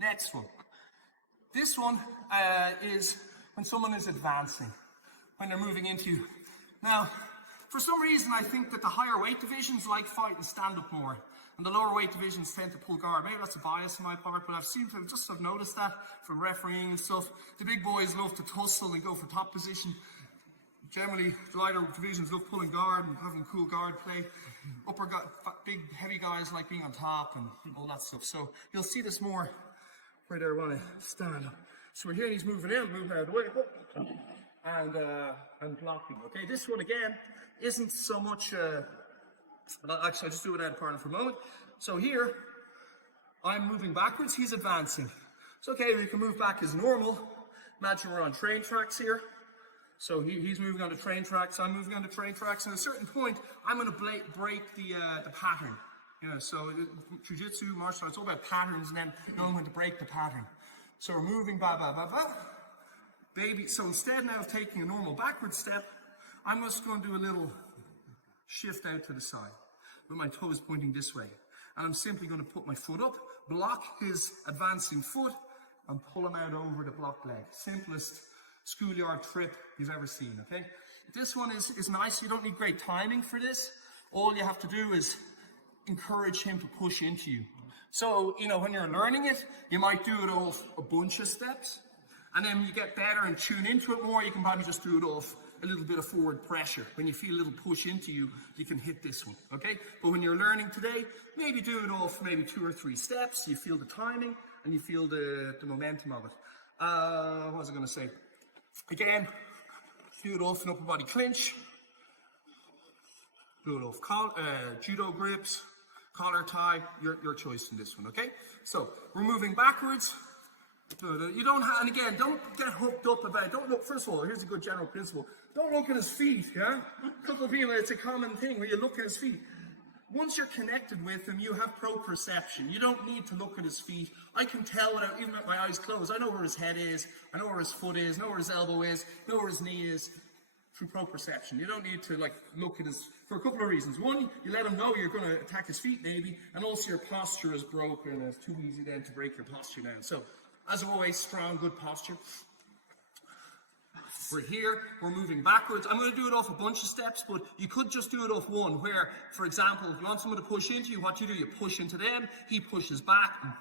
Next one. This one is when someone is advancing, when they're moving into you. Now, for some reason, I think that the higher weight divisions like fighting stand-up more, and the lower weight divisions tend to pull guard. Maybe that's a bias on my part, but I've noticed that from refereeing and stuff. The big boys love to tussle and go for top position. Generally, the lighter divisions love pulling guard and having cool guard play. Big, heavy guys like being on top and all that stuff. So you'll see this more where they want to stand up. So we're here and he's moving out of the way, and blocking. Okay, this one again isn't so much. Actually, I'll just do it out of partner for a moment. So here, I'm moving backwards. He's advancing. So okay, we can move back as normal. Imagine we're on train tracks here. So he's moving on the train tracks, I'm moving on the train tracks, and at a certain point, I'm going to break the pattern. Yeah, so Jiu-Jitsu, martial arts, it's all about patterns, and then knowing when to break the pattern. So we're moving, baby. So instead now of taking a normal backward step, I'm just going to do a little shift out to the side, with my toes pointing this way. And I'm simply going to put my foot up, block his advancing foot, and pull him out over the blocked leg. Simplest schoolyard trip you've ever seen, okay? This one is nice. You don't need great timing for this. All you have to do is encourage him to push into you. So, you know, when you're learning it, you might do it off a bunch of steps. And then when you get better and tune into it more, you can probably just do it off a little bit of forward pressure. When you feel a little push into you, you can hit this one, okay? But when you're learning today, maybe do it off maybe 2 or 3 steps. You feel the timing and you feel the momentum of it. What was I going to say? Again, do it off an upper body clinch, do it off judo grips, collar tie, your choice in this one, okay? So, we're moving backwards. You don't have, and again, don't get hooked up about it. Don't look, first of all, here's a good general principle. Don't look at his feet, yeah? A couple of people, it's a common thing where you look at his feet. Once you're connected with him, you have proprioception. You don't need to look at his feet. I can tell without, even with my eyes closed, I know where his head is, I know where his foot is, I know where his elbow is, I know where his knee is, through proprioception. You don't need to look at his, for a couple of reasons. One, you let him know you're going to attack his feet maybe, and also your posture is broken and it's too easy then to break your posture down. So, as always, strong, good posture. We're here, we're moving backwards. I'm going to do it off a bunch of steps, but you could just do it off one, where, for example, if you want someone to push into you, what you do, you push into them, he pushes back, and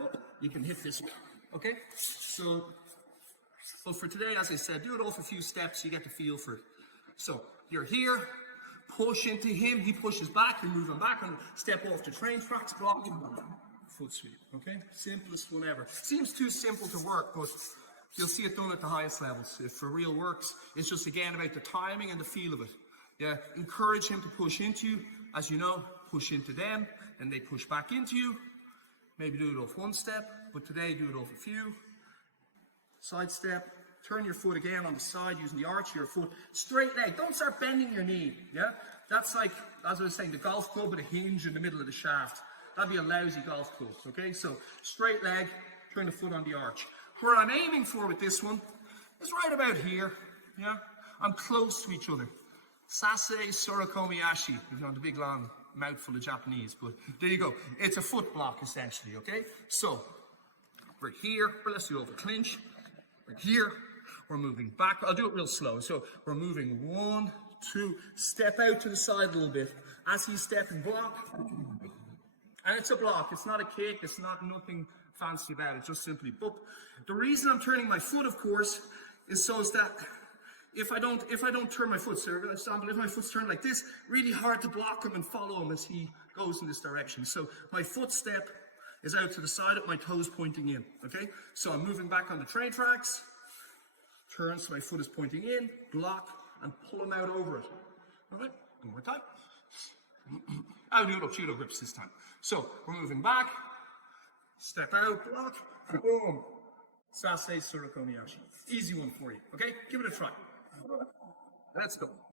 you can hit this one, okay? So for today, as I said, do it off a few steps, you get the feel for it. So, you're here, push into him, he pushes back, you're moving back, and step off the train tracks, block, foot sweep, okay? Simplest one ever. Seems too simple to work, but you'll see it done at the highest levels. If for real works, it's just again about the timing and the feel of it. Yeah, encourage him to push into you. As you know, push into them, and they push back into you. Maybe do it off one step, but today do it off a few. Side step, turn your foot again on the side using the arch of your foot. Straight leg, don't start bending your knee, yeah? That's like, as I was saying, the golf club with a hinge in the middle of the shaft. That'd be a lousy golf club, okay? So, straight leg, turn the foot on the arch. Where I'm aiming for with this one is right about here, yeah? I'm close to each other. Sase Sorokomiyashi, if you want a big long mouthful of Japanese, but there you go. It's a foot block, essentially, okay? So, we're here, let's do over clinch. We're here, we're moving back. I'll do it real slow. So, we're moving 1, 2, step out to the side a little bit. As he's stepping, block. And it's a block, it's not a kick, it's not nothing fancy about it, just simply boop. The reason I'm turning my foot, of course, is so that if I don't turn my foot, so for example, if my foot's turned like this, really hard to block him and follow him as he goes in this direction. So my foot step is out to the side with my toes pointing in, okay? So I'm moving back on the train tracks, turn so my foot is pointing in, block, and pull him out over it. All right, one more time. I'll do it up judo grips this time. So, we're moving back, step out, block, boom. Sase Sorokomiyashi. Easy one for you, okay? Give it a try. Let's go.